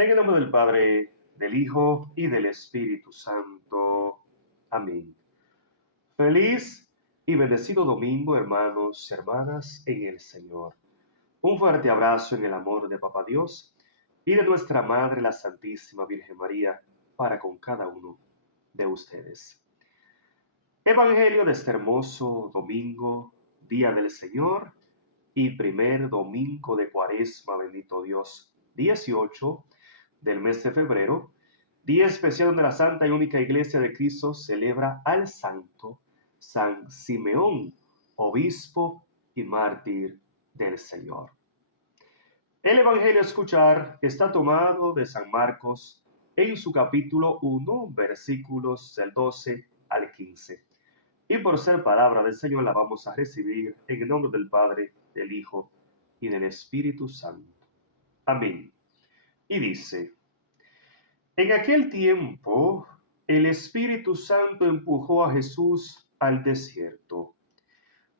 En el nombre del Padre, del Hijo y del Espíritu Santo. Amén. Feliz y bendecido domingo, hermanos y hermanas en el Señor. Un fuerte abrazo en el amor de Papá Dios y de nuestra Madre, la Santísima Virgen María, para con cada uno de ustedes. Evangelio de este hermoso domingo, Día del Señor y primer domingo de Cuaresma, bendito Dios, 18 del mes de febrero, día especial donde la Santa y Única Iglesia de Cristo celebra al santo San Simeón, obispo y mártir del Señor. El Evangelio a escuchar está tomado de San Marcos en su capítulo 1, versículos del 12 al 15. Y por ser palabra del Señor la vamos a recibir en el nombre del Padre, del Hijo y del Espíritu Santo. Amén. Y dice: en aquel tiempo, el Espíritu Santo empujó a Jesús al desierto,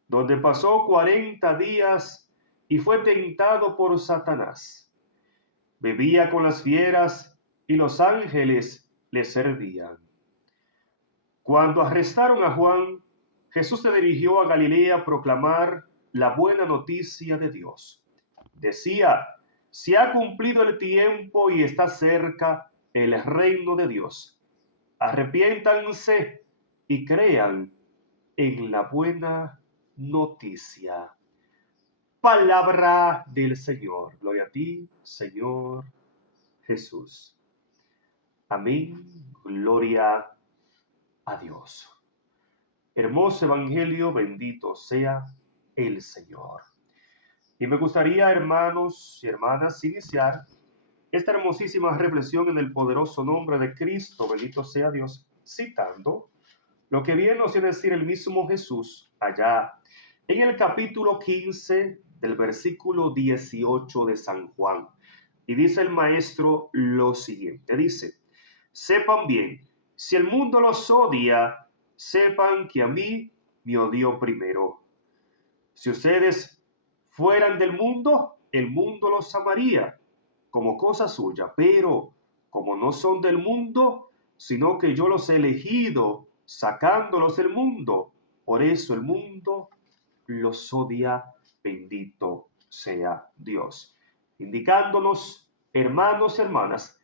donde pasó 40 días y fue tentado por Satanás. Vivía con las fieras y los ángeles le servían. Cuando arrestaron a Juan, Jesús se dirigió a Galilea a proclamar la buena noticia de Dios. Decía: se ha cumplido el tiempo y está cerca el reino de Dios. Arrepiéntanse y crean en la buena noticia. Palabra del Señor. Gloria a ti, Señor Jesús. Amén. Gloria a Dios. Hermoso Evangelio, bendito sea el Señor. Y me gustaría, hermanos y hermanas, iniciar esta hermosísima reflexión en el poderoso nombre de Cristo, bendito sea Dios, citando lo que bien nos viene a decir el mismo Jesús allá en el capítulo 15 del versículo 18 de San Juan. Y dice el maestro lo siguiente, dice: sepan bien, si el mundo los odia, sepan que a mí me odió primero. Si ustedes fueran del mundo, el mundo los amaría como cosa suya, pero como no son del mundo, sino que yo los he elegido sacándolos del mundo, por eso el mundo los odia, bendito sea Dios. Indicándonos, hermanos y hermanas,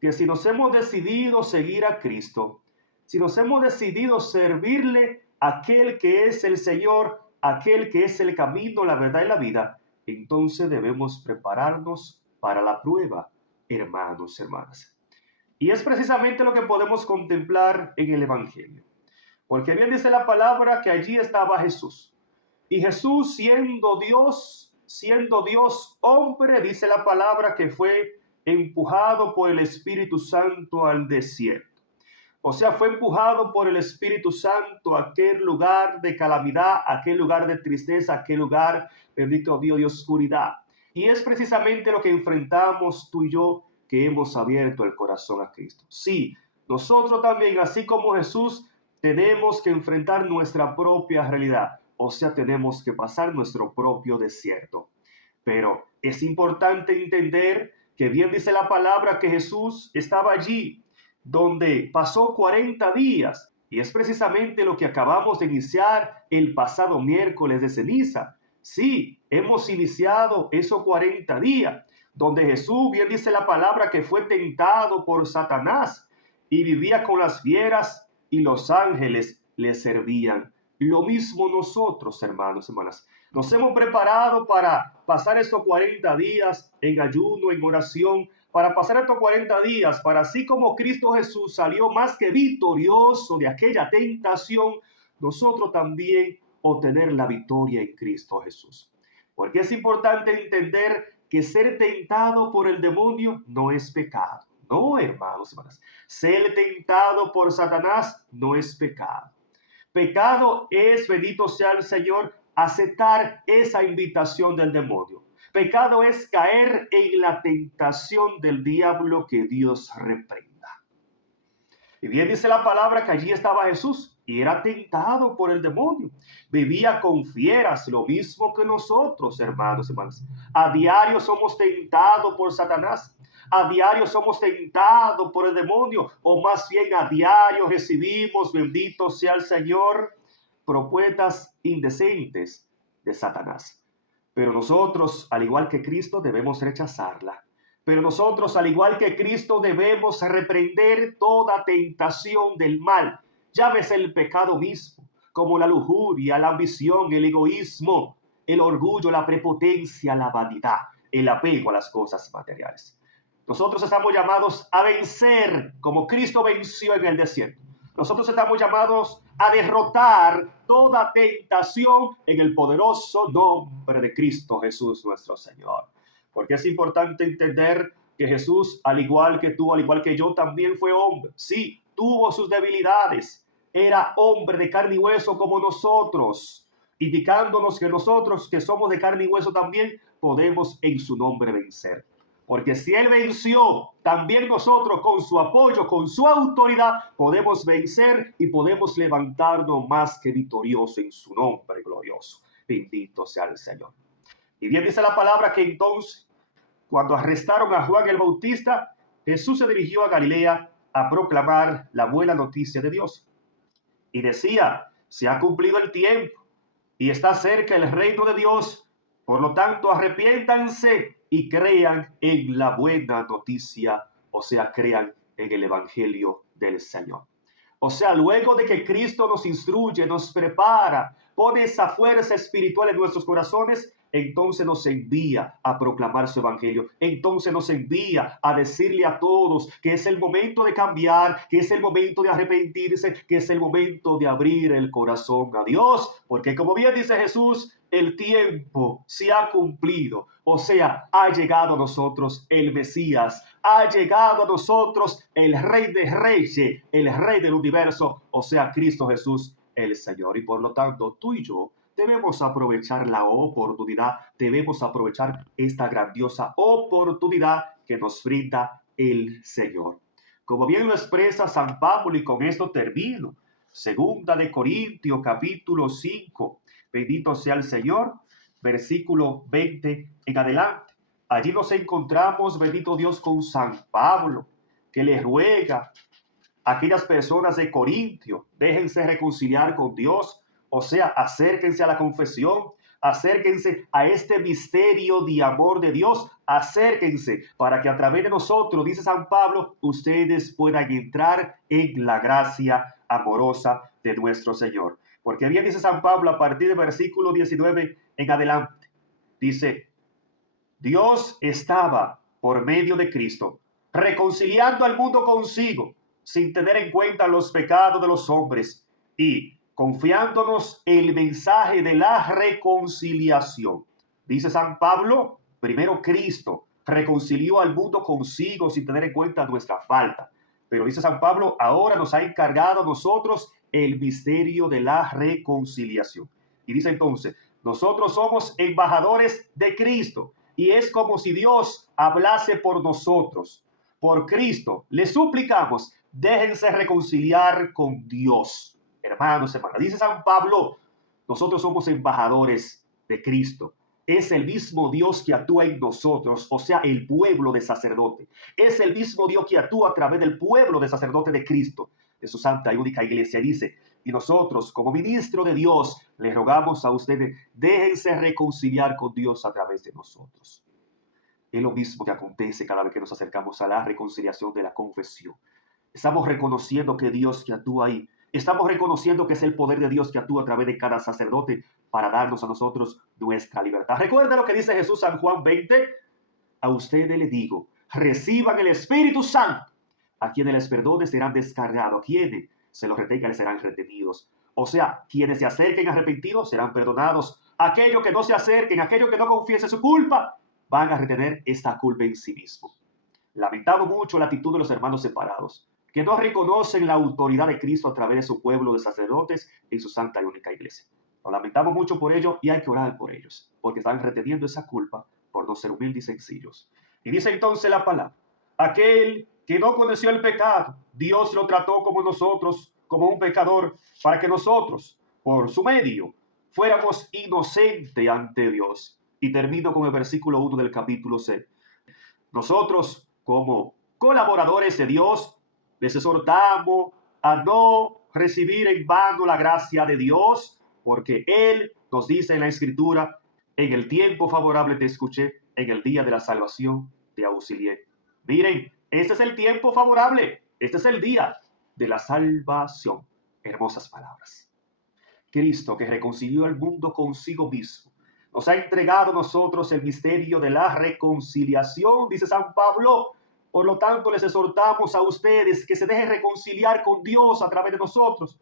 que si nos hemos decidido seguir a Cristo, si nos hemos decidido servirle a aquel que es el Señor, aquel que es el camino, la verdad y la vida, entonces debemos prepararnos para la prueba, hermanos, hermanas. Y es precisamente lo que podemos contemplar en el Evangelio. Porque bien dice la palabra que allí estaba Jesús. Y Jesús siendo Dios hombre, dice la palabra que fue empujado por el Espíritu Santo al desierto. O sea, fue empujado por el Espíritu Santo a aquel lugar de calamidad, a aquel lugar de tristeza, a aquel lugar, bendito Dios, de oscuridad. Y es precisamente lo que enfrentamos tú y yo, que hemos abierto el corazón a Cristo. Sí, nosotros también, así como Jesús, tenemos que enfrentar nuestra propia realidad. O sea, tenemos que pasar nuestro propio desierto. Pero es importante entender que bien dice la palabra que Jesús estaba allí, donde pasó 40 días, y es precisamente lo que acabamos de iniciar el pasado miércoles de ceniza. Sí, hemos iniciado esos 40 días, donde Jesús, bien dice la palabra, que fue tentado por Satanás y vivía con las fieras y los ángeles le servían. Lo mismo nosotros, hermanos y hermanas. Nos hemos preparado para pasar estos 40 días en ayuno, en oración, para pasar estos 40 días, para así como Cristo Jesús salió más que victorioso de aquella tentación, nosotros también obtener la victoria en Cristo Jesús. Porque es importante entender que ser tentado por el demonio no es pecado. No, hermanos y hermanas. Ser tentado por Satanás no es pecado. Pecado es, bendito sea el Señor, aceptar esa invitación del demonio. Pecado es caer en la tentación del diablo, que Dios reprenda. Y bien dice la palabra que allí estaba Jesús y era tentado por el demonio. Vivía con fieras, lo mismo que nosotros, hermanos y hermanas. A diario somos tentados por Satanás. a diario somos tentados por el demonio, o más bien a diario recibimos, bendito sea el Señor, propuestas indecentes de Satanás. Pero nosotros, al igual que Cristo, debemos rechazarla. Pero nosotros, al igual que Cristo, debemos reprender toda tentación del mal. Llámese el pecado mismo, como la lujuria, la ambición, el egoísmo, el orgullo, la prepotencia, la vanidad, el apego a las cosas materiales. Nosotros estamos llamados a vencer como Cristo venció en el desierto. Nosotros estamos llamados a derrotar toda tentación en el poderoso nombre de Cristo Jesús nuestro Señor. Porque es importante entender que Jesús, al igual que tú, al igual que yo, también fue hombre. Sí, tuvo sus debilidades. Era hombre de carne y hueso como nosotros, indicándonos que nosotros, que somos de carne y hueso también, podemos en su nombre vencer. Porque si Él venció, también nosotros con su apoyo, con su autoridad, podemos vencer y podemos levantarnos más que victorioso en su nombre glorioso. Bendito sea el Señor. Y bien dice la palabra que entonces, cuando arrestaron a Juan el Bautista, Jesús se dirigió a Galilea a proclamar la buena noticia de Dios. Y decía, se ha cumplido el tiempo y está cerca el reino de Dios. Por lo tanto, arrepiéntanse y crean en la buena noticia, o sea, crean en el Evangelio del Señor. O sea, luego de que Cristo nos instruye, nos prepara, pone esa fuerza espiritual en nuestros corazones, entonces nos envía a proclamar su evangelio. Entonces nos envía a decirle a todos que es el momento de cambiar, que es el momento de arrepentirse, que es el momento de abrir el corazón a Dios. Porque como bien dice Jesús, el tiempo se ha cumplido. O sea, ha llegado a nosotros el Mesías, ha llegado a nosotros el Rey de Reyes, el Rey del universo, o sea, Cristo Jesús el Señor. Y por lo tanto, tú y yo debemos aprovechar la oportunidad, debemos aprovechar esta grandiosa oportunidad que nos brinda el Señor. Como bien lo expresa San Pablo, y con esto termino, segunda de Corintios, capítulo 5, bendito sea el Señor, versículo 20 en adelante. Allí nos encontramos, bendito Dios, con San Pablo, que le ruega a aquellas personas de Corintio, déjense reconciliar con Dios, o sea, acérquense a la confesión, acérquense a este misterio de amor de Dios, acérquense para que a través de nosotros, dice San Pablo, ustedes puedan entrar en la gracia amorosa de nuestro Señor. Porque bien dice San Pablo a partir del versículo 19 en adelante, dice, Dios estaba por medio de Cristo reconciliando al mundo consigo, sin tener en cuenta los pecados de los hombres y confiándonos el mensaje de la reconciliación. Dice San Pablo, primero Cristo reconcilió al mundo consigo sin tener en cuenta nuestra falta. Pero dice San Pablo, ahora nos ha encargado a nosotros el misterio de la reconciliación. Y dice entonces, nosotros somos embajadores de Cristo y es como si Dios hablase por nosotros. Por Cristo, le suplicamos, déjense reconciliar con Dios. Hermanos, hermanas, dice San Pablo, nosotros somos embajadores de Cristo. Es el mismo Dios que actúa en nosotros, o sea, el pueblo de sacerdote. Es el mismo Dios que actúa a través del pueblo de sacerdote de Cristo, de su santa y única iglesia. Dice, y nosotros, como ministro de Dios, le rogamos a ustedes, déjense reconciliar con Dios a través de nosotros. Es lo mismo que acontece cada vez que nos acercamos a la reconciliación de la confesión. Estamos reconociendo que Dios que actúa ahí. Estamos reconociendo que es el poder de Dios que actúa a través de cada sacerdote para darnos a nosotros nuestra libertad. Recuerda lo que dice Jesús San Juan 20. A ustedes les digo, reciban el Espíritu Santo. A quienes les perdone serán descargados. A quienes se los retengan les serán retenidos. O sea, quienes se acerquen arrepentidos serán perdonados. Aquellos que no se acerquen, aquellos que no confiesen su culpa, van a retener esta culpa en sí mismo. Lamentamos mucho la actitud de los hermanos separados, que no reconocen la autoridad de Cristo a través de su pueblo de sacerdotes en su santa y única iglesia. Lo lamentamos mucho por ello y hay que orar por ellos, porque están reteniendo esa culpa por no ser humildes y sencillos. Y dice entonces la palabra, aquel que no conoció el pecado, Dios lo trató como nosotros, como un pecador, para que nosotros, por su medio, fuéramos inocentes ante Dios. Y termino con el versículo 1 del capítulo 6. Nosotros como colaboradores de Dios, les exhortamos a no recibir en vano la gracia de Dios, porque Él nos dice en la Escritura: en el tiempo favorable te escuché, en el día de la salvación te auxilié. Miren, este es el tiempo favorable, este es el día de la salvación. Hermosas palabras. Cristo, que reconcilió al mundo consigo mismo, nos ha entregado a nosotros el misterio de la reconciliación, dice San Pablo. Por lo tanto, les exhortamos a ustedes que se dejen reconciliar con Dios a través de nosotros.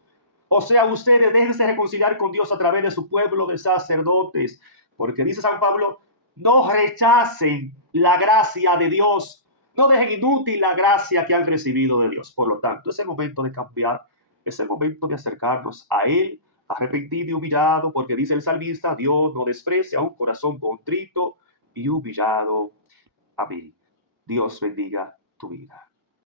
O sea, ustedes déjense reconciliar con Dios a través de su pueblo de sacerdotes. Porque dice San Pablo: no rechacen la gracia de Dios. No dejen inútil la gracia que han recibido de Dios. Por lo tanto, es el momento de cambiar. Es el momento de acercarnos a Él, arrepentido y humillado, porque dice el salmista: Dios no desprecia un corazón contrito y humillado. Amén. Dios bendiga tu vida.